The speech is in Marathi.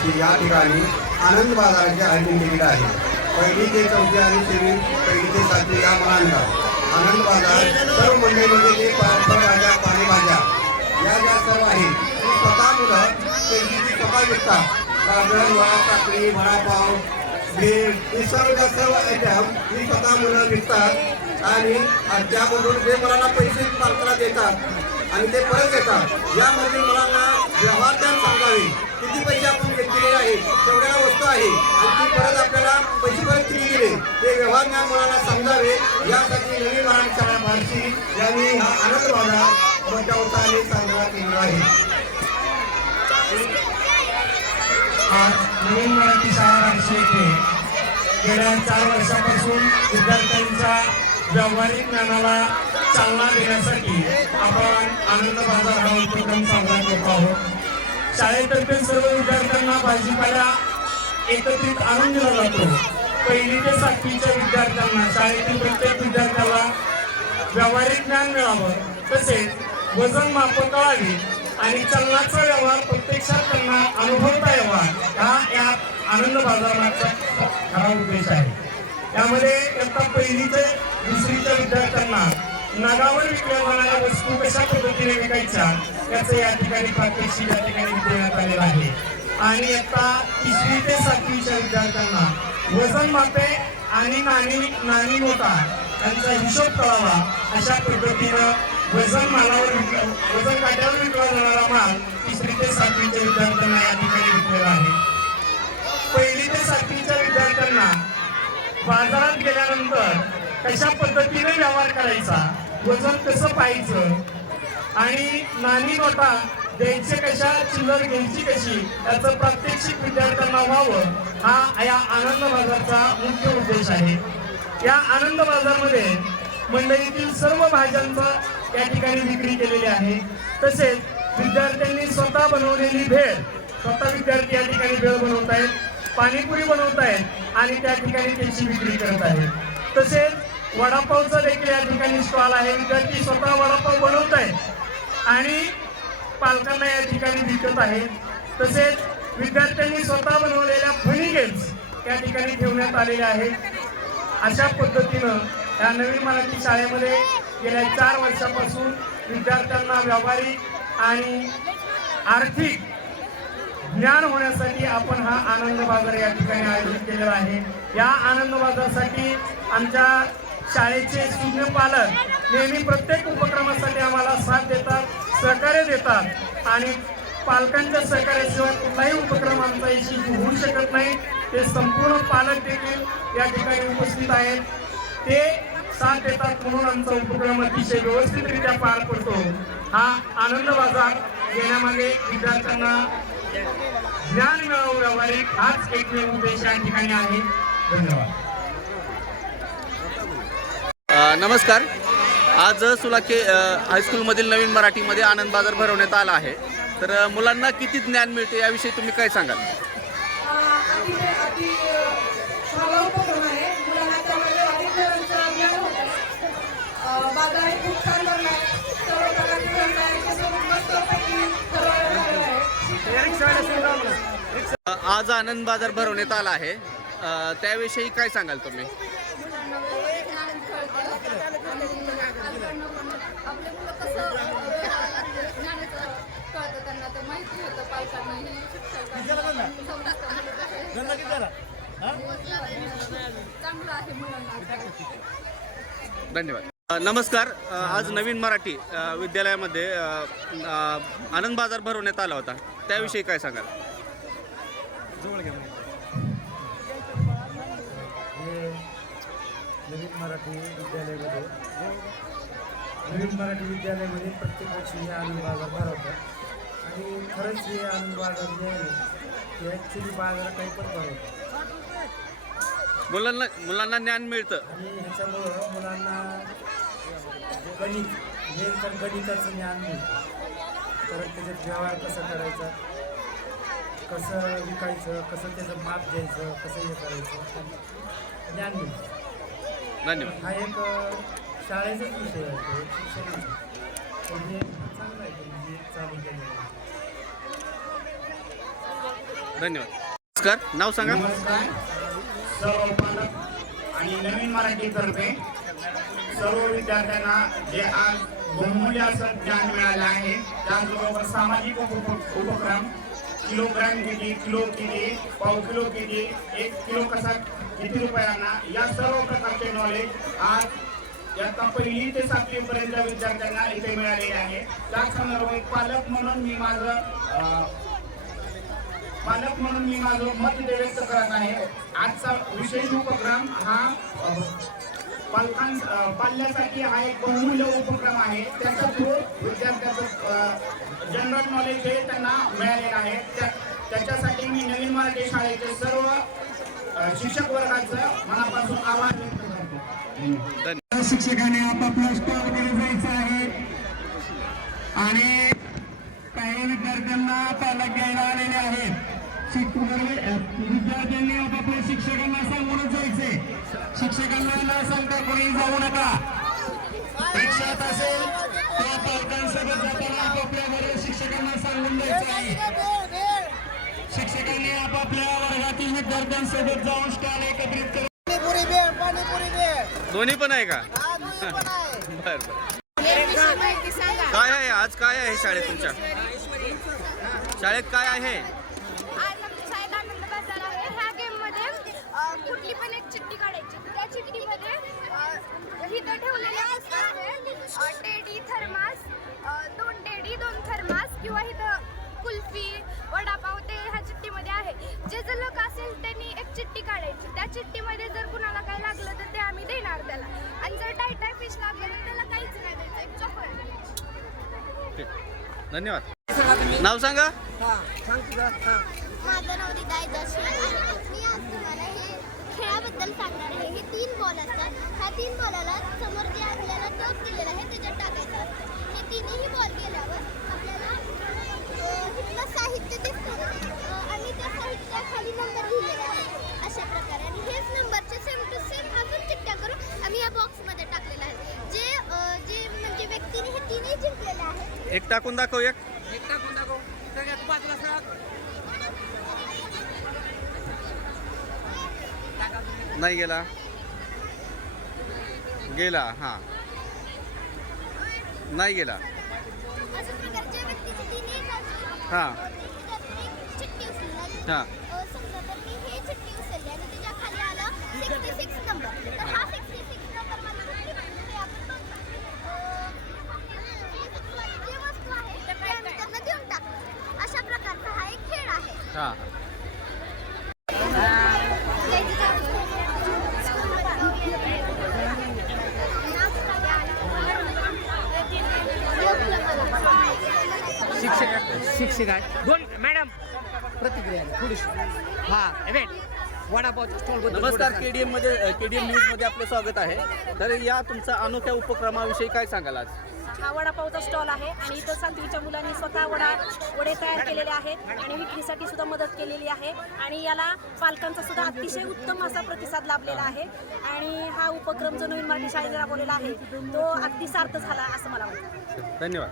वर्षी या ठिकाणी आनंद बाजाराचे आयोजन केलेलं आहे. पहिली ते चौथी आणि सेमी पहिली ते सातवी या मुलांना आनंद बाजार सर्व मंडळीमध्ये जे फळभाज्या पालेभाज्या या ज्या सर्व आहेत ती स्वतः मुलं त्यांची स्वतः विकतात गाजर वडा काकडी वडापाव भेळ हे सर्व ज्या सर्व आयटम ही स्वतः मुलं विकतात आणि त्यामधून जे मुलांना पैसे पालकाला देतात आणि ते परत देतात यामध्ये मुलांना व्यवहार ज्ञान सांगावे किती पैसे आपण घेतलेले आहेत तेवढ्या वस्तू आहे आणि ती परत आपल्याला पैसे परत किती दिले ते मुलांना समजावे यासाठी नवीन मराठी शाळा यांनी हा आनंद बाजार मोठ्या उत्साहाने साजरा केलेला आहे. आज नवीन मराठी शाळा राष्ट्रीय येथे गेल्या चार वर्षापासून विद्यार्थ्यांच्या व्यावहारिक ज्ञानाला चालना देण्यासाठी आपण आनंद बाजार हा उपक्रम साजरा करत आहोत. शाळेतर्फे सर्व विद्यार्थ्यांना भाजीपाला एकत्रित आणून दिला जातो. पहिली ते सातवीच्या विद्यार्थ्यांना शाळेतील प्रत्येक विद्यार्थ्याला व्यावहारिक ज्ञान मिळावं. तसेच वजन माप कळावी आणि चलनाचा व्यवहार प्रत्यक्षात त्यांना अनुभवता यावा. हा या आनंद बाजाराचा खरा उद्देश आहे. त्यामध्ये इयत्ता पहिली ते दुसरीच्या विद्यार्थ्यांना नगावर विकल्या जाणाऱ्या वस्तू कशा पद्धतीने विकायच्या याचं या ठिकाणी प्रात्यक्षिक या ठिकाणी देण्यात आलेलं आहे. आणि इयत्ता तिसरी ते सातवीच्या विद्यार्थ्यांना वजन मापे आणि नाणी नाणी नोटा त्यांचा हिशोब कळावा अशा पद्धतीनं वजन मालावर वजन काट्यावर विकला जाणारा माल तिसरी ते सातवीच्या विद्यार्थ्यांना या ठिकाणी विकलेला आहे. पहिली ते सातवीच्या विद्यार्थ्यांना बाजारात गेल्यानंतर कशा पद्धतीने व्यवहार करायचा वजन कसं पाहायचं आणि नाणी नोटा द्यायचे कशा चिल्लर घ्यायची कशी याचं प्रात्यक्षिक विद्यार्थ्यांना व्हावं हा या आनंद बाजारचा मुख्य उद्देश आहे. या आनंद बाजारमध्ये मंडळीतील सर्व भाज्यांचा या ठिकाणी विक्री केलेली आहे. तसेच विद्यार्थ्यांनी स्वतः बनवलेली भेळ स्वतः विद्यार्थी या ठिकाणी भेळ बनवत आहेत पाणीपुरी बनवत आहेत आणि त्या ठिकाणी त्याची विक्री करत आहेत. तसेच वडापावचा देखील या ठिकाणी स्टॉल आहे विद्यार्थी स्वतः वडापाव बनवत आहेत आणि पालकांना या ठिकाणी विकत आहे तसेच विद्यार्थ्यांनी स्वतः बनवलेल्या फनी गेम्स या ठिकाणी ठेवण्यात आलेल्या आहेत. अशा पद्धतीनं या नवीन मराठी शाळेमध्ये गेल्या चार वर्षापासून विद्यार्थ्यांना व्यावहारिक आणि आर्थिक ज्ञान होण्यासाठी आपण हा आनंद बाजार या ठिकाणी आयोजित केलेला आहे. या आनंद बाजारासाठी आमच्या शाळेचे शून्य पालक नेहमी प्रत्येक उपक्रमासाठी आम्हाला साथ देतात सहकार्य देतात आणि पालकांच्या सहकार्याशिवाय कुठलाही उपक्रम आमचा यशस्वी होऊ शकत नाही. ते संपूर्ण पालक देखील या ठिकाणी उपस्थित आहेत. ते साथ देतात म्हणून आमचा उपक्रम अतिशय व्यवस्थितरित्या पार पडतो. हा आनंद बाजार घेण्यामागे विद्यार्थ्यांना ज्ञान मिळावं व्यावहारिक हाच एकमेव उद्देश या ठिकाणी आहे. धन्यवाद. नमस्कार. आज सुलाखे हायस्कूलमधील नवीन मराठीमध्ये आनंद बाजार भरवण्यात आला आहे. तर मुलांना किती ज्ञान मिळते याविषयी तुम्ही काय सांगाल? हे आज आनंद बाजार भरवण्यात आला आहे. त्याविषयी काय सांगाल तुम्ही मुलांना वेगवेगळे ज्ञान कळतं आणि पालकांना पण आपले मुलं कसं व्यवहारात ज्ञानाचं कळतं त्यांना ते माहिती होतं पालकांनाही शिक्षकांना समजतं मुलं कसे चांगलं आहे मुलांना धन्यवाद. नमस्कार. आज नवीन मराठी विद्यालयामध्ये आनंद बाजार भरवण्यात आला होता. त्याविषयी काय सांगाल? नवीन मराठी विद्यालयामध्ये नवीन मराठी विद्यालयामध्ये प्रत्येक वर्षी हे आनंद बाजार भरवतात. आणि खरंच हे आनंद बाजार जे आहे ते ॲक्च्युली बाजार काही पण भरवतात मुलांना मुलांना ज्ञान मिळतं. आणि ह्याच्यामुळं मुलांना गणित मेन तर गणिताचं ज्ञान मिळतं. परत त्याच्यात व्यवहार कसा करायचा कसं विकायचं कसं त्याचं माप कसं हे करायचं ज्ञान मिळतं. धन्यवाद. हा एक अ, शाळेचाच विषय आहे तो एक शिक्षणाचा. पण हे चांगलं आहे त्यांनी जे चालू केलेलं आहे. धन्यवाद. नमस्कार. नाव सांगा. नमस्कार. सर्व पालक आणि नवीन मराठीतर्फे सर्व विद्यार्थ्यांना जे आज बहुमूल्य असं ज्ञान मिळालं आहे त्याचबरोबर सामाजिक उप- उपक्रम किलोग्रॅम किती किलो किती पाव किलो किती एक किलो कसा किती रुपयांना या सर्व प्रकारचे नॉलेज आज याचा पहिली ते सातवी पर्यंत विद्यार्थ्यांना इथे मिळालेले आहे. त्याच संदर्भात पालक म्हणून मी माझं पालक म्हणून मी माझं मत व्यक्त करत आहे. आजचा विशेष उपक्रम हा पालकां पाल्यासाठी हा एक बहुमूल्य उपक्रम आहे. त्याच्या थ्रू विद्यार्थ्याचं जनरल नॉलेज हे त्यांना मिळालेलं आहे. त्या- त्याच्यासाठी मी नवीन मराठी शाळेचे सर्व शिक्षक वर्गाचं मनापासून आभार व्यक्त करतो. धन्यवाद. शिक्षकाने आपापल्या स्टॉलकडे जायचं आहे. आणि विद्यार्थ्यांना पालक घ्यायला आलेले आहेत. विद्यार्थ्यांनी आपापल्या शिक्षकांना सांगूनच जायचे. शिक्षकांना न सांगता कोणी जाऊ नका. रिक्षात असेल किंवा पालकांसोबत जाताना आपापल्या वर्ग शिक्षकांना सांगून जायचं आहे. शिक्षकांनी आपापल्या वर्गातील विद्यार्थ्यांसोबत जाऊन स्टॉल एकत्रित करून दोन्ही पण आहे का? हा दोन्ही पण आहे. बर बर. काय आहे? आज काय आहे शाळेत तुमच्या? शाळेत काय आहे? आज आमच्या शाळेत आनंद बाजार आहे. ह्या गेममध्ये कुठली पण एक चिठ्ठी काढायची. त्या चिठ्ठीमध्ये ठेवलेल्या टेडी थर्मास दोन टेडी दोन थर्मास किंवा इथं कुल्फी वडापाव ते ह्या चिठ्ठीमध्ये आहे. जे जर लोक असेल त्यांनी एक चिठ्ठी काढायची. त्या चिठ्ठीमध्ये जर कुणाला काही लागलं तर ते आम्ही देणार त्याला. आणि जर टायटाय फिश लागलं तर त्याला काहीच नाही द्यायचं. एक चॉकलेट. ठीक. धन्यवाद. नाव सांगा. माझं नाव रिदाय जोशी. आहे मी आज तुम्हाला हे खेळाबद्दल सांगणार आहे. हे तीन बॉल असतात. ह्या तीन बॉलाला समोर जे आपल्याला टॉप दिलेलं आहे त्याच्यात टाकायचं असतं. हे तिन्ही बॉल गेल्यावर आपल्याला इथलं साहित्य दिसतं. आणि त्या साहित्याखाली नंबर लिहिलेला आहे. अशा प्रकारे. आणि हेच नंबरचे सेम टू सेम अजून चिठ्ठ्या करून आम्ही या बॉक्समध्ये टाकलेलं आहे. जे जे म्हणजे व्यक्तीने हे तिन्ही जिंकलेले आहेत. एक टाकून दाखव एक. नाही गेला. गेला हा. नाही गेला. हां. हां. हा. हा अ, समजा तर मी हे चिठ्ठी उचलली आणि त्याच्याखाली आला सिक्स्टी सिक्स नंबर तर हा सिक्स्टी सिक्स नंबर मला कुठली पाहिजे ते आपण बघतो. अ, जे वस्तू आहे ते आम्ही त्यांना देऊन टाकतो अशा प्रकारचा हा एक खेळ आहे हा शिक्षक आहे दोन मॅडम. प्रतिक्रिया थोडीशी हा. एवेट वडापावच्या स्टॉल नमस्कार के डी मध्ये के डी एम न्यूजमध्ये आपलं स्वागत आहे. तर या तुमच्या अनोख्या उपक्रमाविषयी काय सांगाल आज? हा वडापावचा स्टॉल आहे आणि इथं सातवीच्या मुलांनी स्वतः वडा वडे तयार केलेले आहेत आणि विक्रीसाठी सुद्धा मदत केलेली आहे. आणि याला पालकांचा सुद्धा अतिशय उत्तम असा प्रतिसाद लाभलेला आहे. आणि हा उपक्रम जो नवीन मराठी शाळेत राबवलेला आहे तो अगदी सार्थ झाला असं मला वाटतं. धन्यवाद.